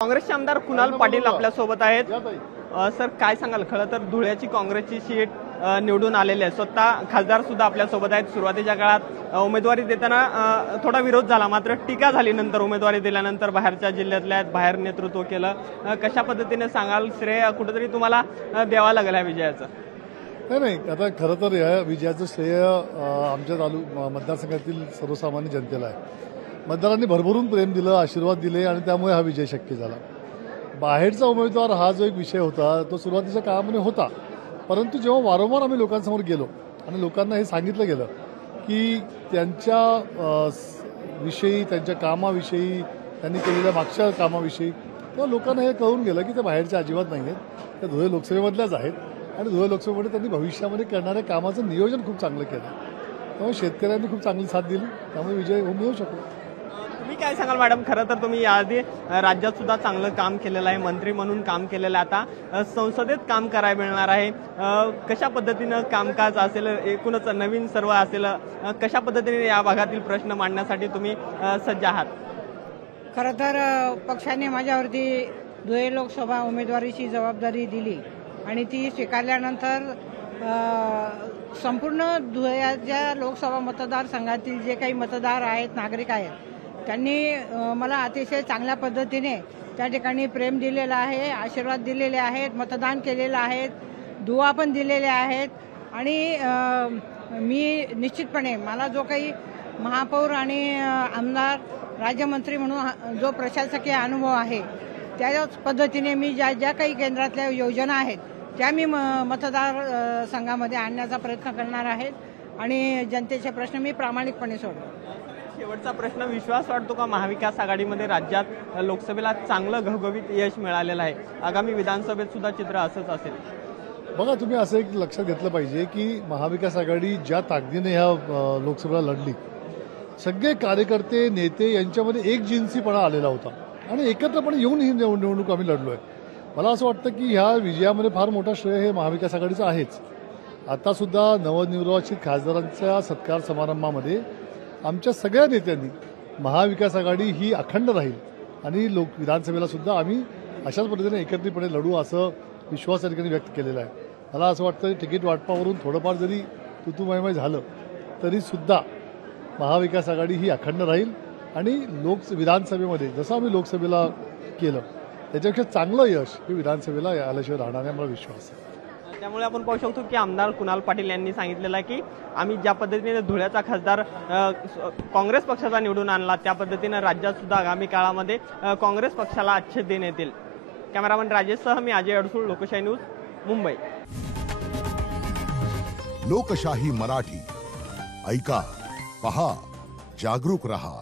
काँग्रेसचे आमदार कुणाल पाटील आपल्या सोबत आहेत। सर काय सांगाल, खरं तर धुळ्याची काँग्रेसची सीट निवडून आलेली आहे, स्वतः खासदार सुद्धा आपल्या सोबत आहेत। सुरुवातीच्या काळात उमेदवारी देताना थोडा विरोध झाला, मात्र टीका झाली नंतर उमेदवारी दिल्यानंतर बाहेरच्या जिल्ह्यातल्या बाहेर नेतृत्व केलं। कशा पद्धतीने सांगाल, श्रेय कुठेतरी तुम्हाला द्यावा लागेल या विजयाचं? नाही, आता खरं तर या विजयाचं श्रेय आमच्या मतदारसंघातील सर्वसामान्य जनतेला आहे। मतदारांनी भरभरून प्रेम दिलं, आशीर्वाद दिले आणि त्यामुळे हा विजय शक्य झाला। बाहेरचा उमेदवार हा जो एक विषय होता तो सुरुवातीच्या काळामध्ये होता, परंतु जेव्हा वारंवार आम्ही लोकांसमोर गेलो आणि लोकांना हे सांगितलं गेलं की त्यांच्या विषयी, त्यांच्या कामाविषयी, त्यांनी केलेल्या मागच्या कामाविषयी, तेव्हा लोकांना हे कळून गेलं की ते बाहेरच्या अजिबात नाही आहेत, त्या धुळे लोकसभेमधल्याच आहेत आणि धुळे लोकसभेमध्ये त्यांनी भविष्यामध्ये करणाऱ्या कामाचं नियोजन खूप चांगलं केलं। त्यामुळे शेतकऱ्यांनी खूप चांगली साथ दिली, त्यामुळे विजय मिळू शकतो। तुम्ही काय सांगाल मॅडम, खरं तर तुम्ही याआधी राज्यात सुद्धा चांगलं काम केलेलं आहे, मंत्री म्हणून काम केलेलं आहे, आता संसदेत काम करायला मिळणार आहे। कशा पद्धतीनं कामकाज असेल, एकूणच नवीन सर्व असेल, कशा पद्धतीने या भागातील प्रश्न मांडण्यासाठी तुम्ही सज्ज आहात? खरं तर पक्षाने माझ्यावरती धुळे लोकसभा उमेदवारीची जबाबदारी दिली आणि ती स्वीकारल्यानंतर संपूर्ण धुळ्याच्या लोकसभा मतदारसंघातील जे काही मतदार आहेत, नागरिक आहेत, त्यांनी मला अतिशय चांगल्या पद्धतीने त्या ठिकाणी प्रेम दिलेलं आहे, आशीर्वाद दिलेले आहेत, मतदान केलेलं आहे, दुवा पण दिलेल्या आहेत आणि मी निश्चितपणे मला जो काही महापौर आणि आमदार, राज्यमंत्री म्हणून जो प्रशासकीय अनुभव आहे, त्याच पद्धतीने मी ज्या काही केंद्रातल्या योजना आहेत त्या मी मतदार संघामध्ये आणण्याचा प्रयत्न करणार आहे आणि जनतेचे प्रश्न मी प्रामाणिकपणे सोडवतो। शेवटचा प्रश्न, विश्वास वाटतो का महाविकास आघाडीमध्ये राज्यात लोकसभेला चांगलं घवघवीत यश मिळालेलं आहे, आगामी विधानसभेत सुद्धा चित्र असंच असेल? बघा, तुम्ही असं एक लक्षात घेतलं पाहिजे की महाविकास आघाडी ज्या ताकदीने ह्या लोकसभेला लढली, सगळे कार्यकर्ते, नेते यांच्यामध्ये एक जिन्सीपणा आलेला होता आणि एकत्रपणे येऊन ही निवडणूक आम्ही लढलोय। मला असं वाटतं की ह्या विजयामध्ये फार मोठा श्रेय हे महाविकास आघाडीचं आहेच। आता सुद्धा नवनिर्वाचित खासदारांच्या सत्कार समारंभामध्ये आमच्या सगळ्या नेत्यांनी महाविकास आघाडी ही अखंड राहील आणि विधानसभेला सुद्धा आम्ही अशाच पद्धतीने एकत्रितपणे लढू असं विश्वास या ठिकाणी व्यक्त केलेला आहे। मला असं वाटतं तिकीट वाटपावरून थोडंफार जरी तुतुमयमय झालं तरी सुद्धा महाविकास आघाडी ही अखंड राहील आणि विधानसभेमध्ये जसं आम्ही लोकसभेला केलं त्याच्यापेक्षा चांगलं यश हे विधानसभेला आल्याशिवाय राहणार नाही, मला विश्वास आहे। त्यामुळे आपण पाहू शकतो की आमदार कुणाल पाटील यांनी सांगितलेलं आहे की आम्ही ज्या पद्धतीने धुळ्याचा खासदार काँग्रेस पक्षाचा निवडून आणला, त्या पद्धतीने राज्यात सुद्धा आगामी काळामध्ये काँग्रेस पक्षाला अच्छे दिन येतील। कॅमेरामन राजेशसह मी अजय अडसूळ, लोकशाही न्यूज, मुंबई। लोकशाही मराठी, ऐका, पहा, जागरूक रहा।